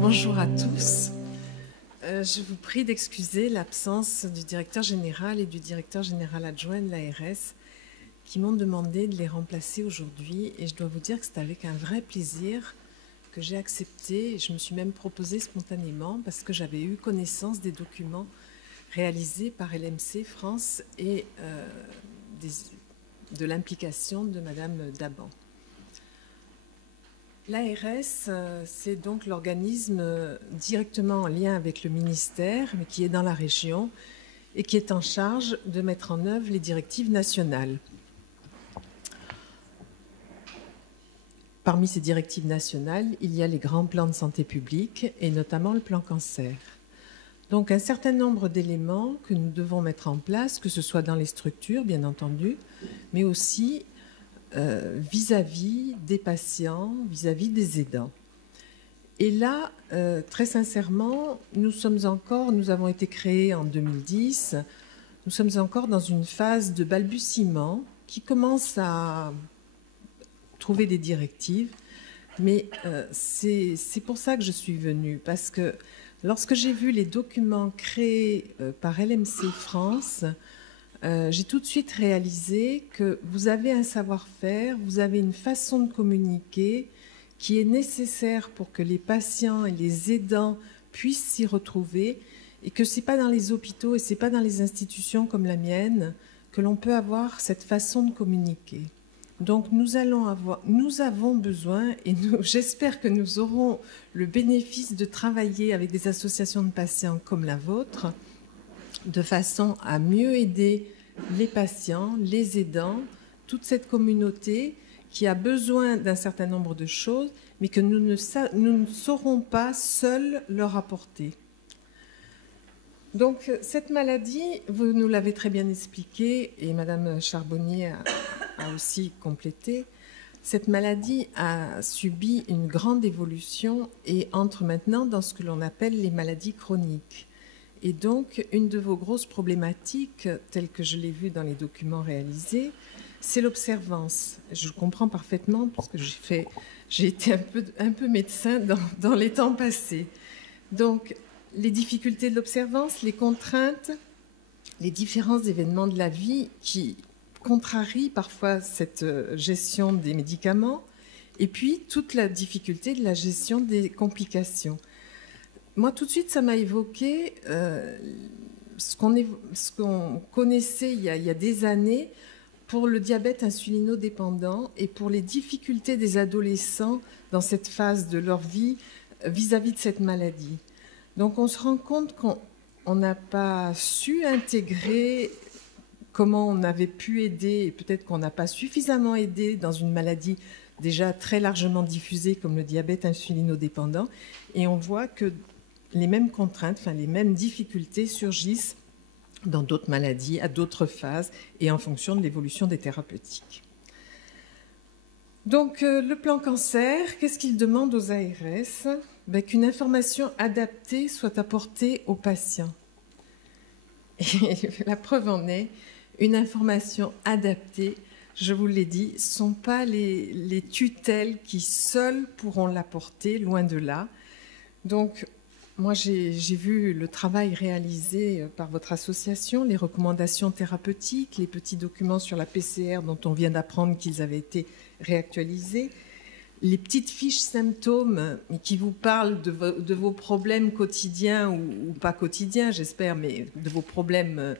Bonjour à tous. Je vous prie d'excuser l'absence du directeur général et du directeur général adjoint de l'ARS qui m'ont demandé de les remplacer aujourd'hui. Et je dois vous dire que c'est avec un vrai plaisir que j'ai accepté. Et je me suis même proposée spontanément parce que j'avais eu connaissance des documents réalisés par LMC France et de l'implication de Madame Daban. L'ARS, c'est donc l'organisme directement en lien avec le ministère, mais qui est dans la région et qui est en charge de mettre en œuvre les directives nationales. Parmi ces directives nationales, il y a les grands plans de santé publique et notamment le plan cancer. Donc un certain nombre d'éléments que nous devons mettre en place, que ce soit dans les structures, bien entendu, mais aussi vis-à-vis des patients, vis-à-vis des aidants. Et là, très sincèrement, nous avons été créés en 2010, nous sommes encore dans une phase de balbutiement qui commence à trouver des directives, mais c'est pour ça que je suis venue, parce que lorsque j'ai vu les documents créés par LMC France, j'ai tout de suite réalisé que vous avez un savoir-faire, vous avez une façon de communiquer qui est nécessaire pour que les patients et les aidants puissent s'y retrouver et que ce n'est pas dans les hôpitaux et ce n'est pas dans les institutions comme la mienne que l'on peut avoir cette façon de communiquer. Donc nous avons besoin, et j'espère que nous aurons le bénéfice de travailler avec des associations de patients comme la vôtre, de façon à mieux aider les patients, les aidants, toute cette communauté qui a besoin d'un certain nombre de choses, mais que nous ne saurons pas seuls leur apporter. Donc cette maladie, vous nous l'avez très bien expliqué, et Madame Charbonnier a aussi complété, cette maladie a subi une grande évolution et entre maintenant dans ce que l'on appelle les maladies chroniques. Et donc, une de vos grosses problématiques, telles que je l'ai vu dans les documents réalisés, c'est l'observance. Je comprends parfaitement parce que j'ai été un peu médecin dans les temps passés. Donc, les difficultés de l'observance, les contraintes, les différents événements de la vie qui contrarient parfois cette gestion des médicaments, et puis toute la difficulté de la gestion des complications. Moi, tout de suite, ça m'a évoqué ce qu'on connaissait il y a des années pour le diabète insulinodépendant et pour les difficultés des adolescents dans cette phase de leur vie vis-à-vis de cette maladie. Donc, on se rend compte qu'on n'a pas su intégrer comment on avait pu aider, et peut-être qu'on n'a pas suffisamment aidé dans une maladie déjà très largement diffusée comme le diabète insulinodépendant. Et on voit que les mêmes contraintes, les mêmes difficultés surgissent dans d'autres maladies, à d'autres phases et en fonction de l'évolution des thérapeutiques. Donc, le plan cancer, qu'est-ce qu'il demande aux ARS ? Qu'une information adaptée soit apportée aux patients. Et la preuve en est, une information adaptée, je vous l'ai dit, ne sont pas les tutelles qui seules pourront l'apporter, loin de là. Donc, moi, j'ai vu le travail réalisé par votre association, les recommandations thérapeutiques, les petits documents sur la PCR dont on vient d'apprendre qu'ils avaient été réactualisés, les petites fiches symptômes qui vous parlent de vos problèmes quotidiens ou pas quotidiens, j'espère, mais de vos problèmes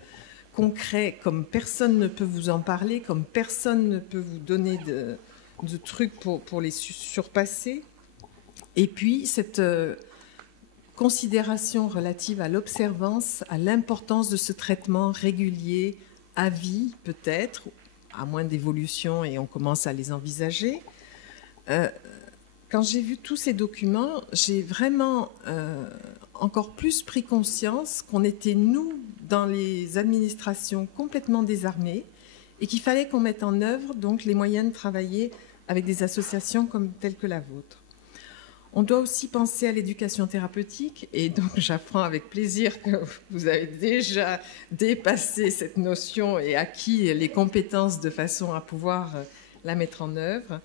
concrets, comme personne ne peut vous en parler, comme personne ne peut vous donner de trucs pour les surpasser. Et puis, cette considération relative à l'observance, à l'importance de ce traitement régulier, à vie peut-être, à moins d'évolution et on commence à les envisager. Quand j'ai vu tous ces documents, j'ai vraiment encore plus pris conscience qu'on était, nous, dans les administrations complètement désarmés et qu'il fallait qu'on mette en œuvre donc les moyens de travailler avec des associations telles que la vôtre. On doit aussi penser à l'éducation thérapeutique et donc j'apprends avec plaisir que vous avez déjà dépassé cette notion et acquis les compétences de façon à pouvoir la mettre en œuvre.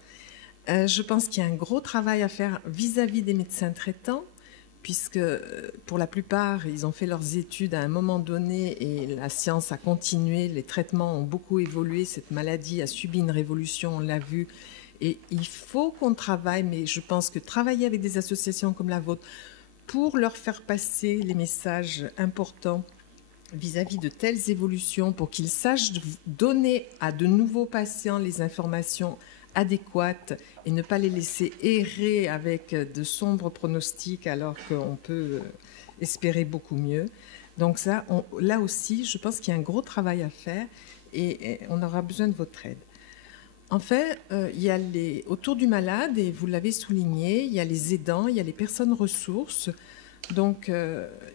Je pense qu'il y a un gros travail à faire vis-à-vis des médecins traitants, puisque pour la plupart, ils ont fait leurs études à un moment donné et la science a continué, les traitements ont beaucoup évolué, cette maladie a subi une révolution, on l'a vu, et il faut qu'on travaille, mais je pense que travailler avec des associations comme la vôtre pour leur faire passer les messages importants vis-à-vis de telles évolutions, pour qu'ils sachent donner à de nouveaux patients les informations adéquates et ne pas les laisser errer avec de sombres pronostics alors qu'on peut espérer beaucoup mieux. Donc ça, là aussi, je pense qu'il y a un gros travail à faire et on aura besoin de votre aide. En fait, il y a autour du malade, et vous l'avez souligné, il y a les aidants, il y a les personnes ressources. Donc,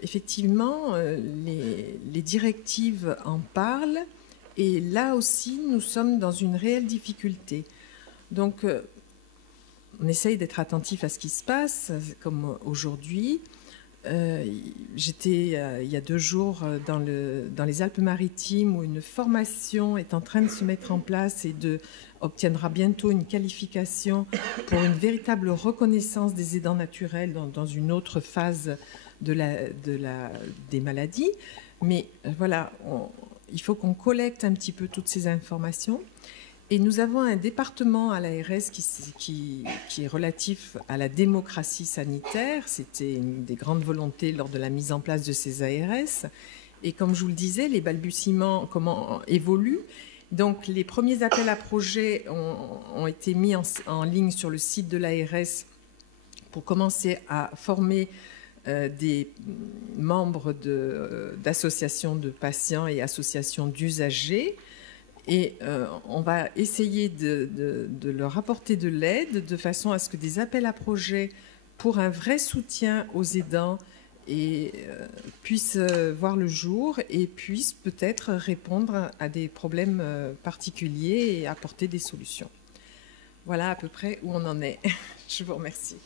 effectivement, les directives en parlent. Et là aussi, nous sommes dans une réelle difficulté. Donc, on essaye d'être attentif à ce qui se passe, comme aujourd'hui. J'étais il y a 2 jours dans les Alpes-Maritimes où une formation est en train de se mettre en place et obtiendra bientôt une qualification pour une véritable reconnaissance des aidants naturels dans une autre phase des maladies. Mais voilà, il faut qu'on collecte un petit peu toutes ces informations. Et nous avons un département à l'ARS qui est relatif à la démocratie sanitaire. C'était une des grandes volontés lors de la mise en place de ces ARS. Et comme je vous le disais, les balbutiements évoluent. Donc les premiers appels à projets ont été mis en ligne sur le site de l'ARS pour commencer à former des membres d'associations de patients et associations d'usagers. Et on va essayer de leur apporter de l'aide de façon à ce que des appels à projets pour un vrai soutien aux aidants puissent voir le jour et puissent peut-être répondre à des problèmes particuliers et apporter des solutions. Voilà à peu près où on en est. Je vous remercie.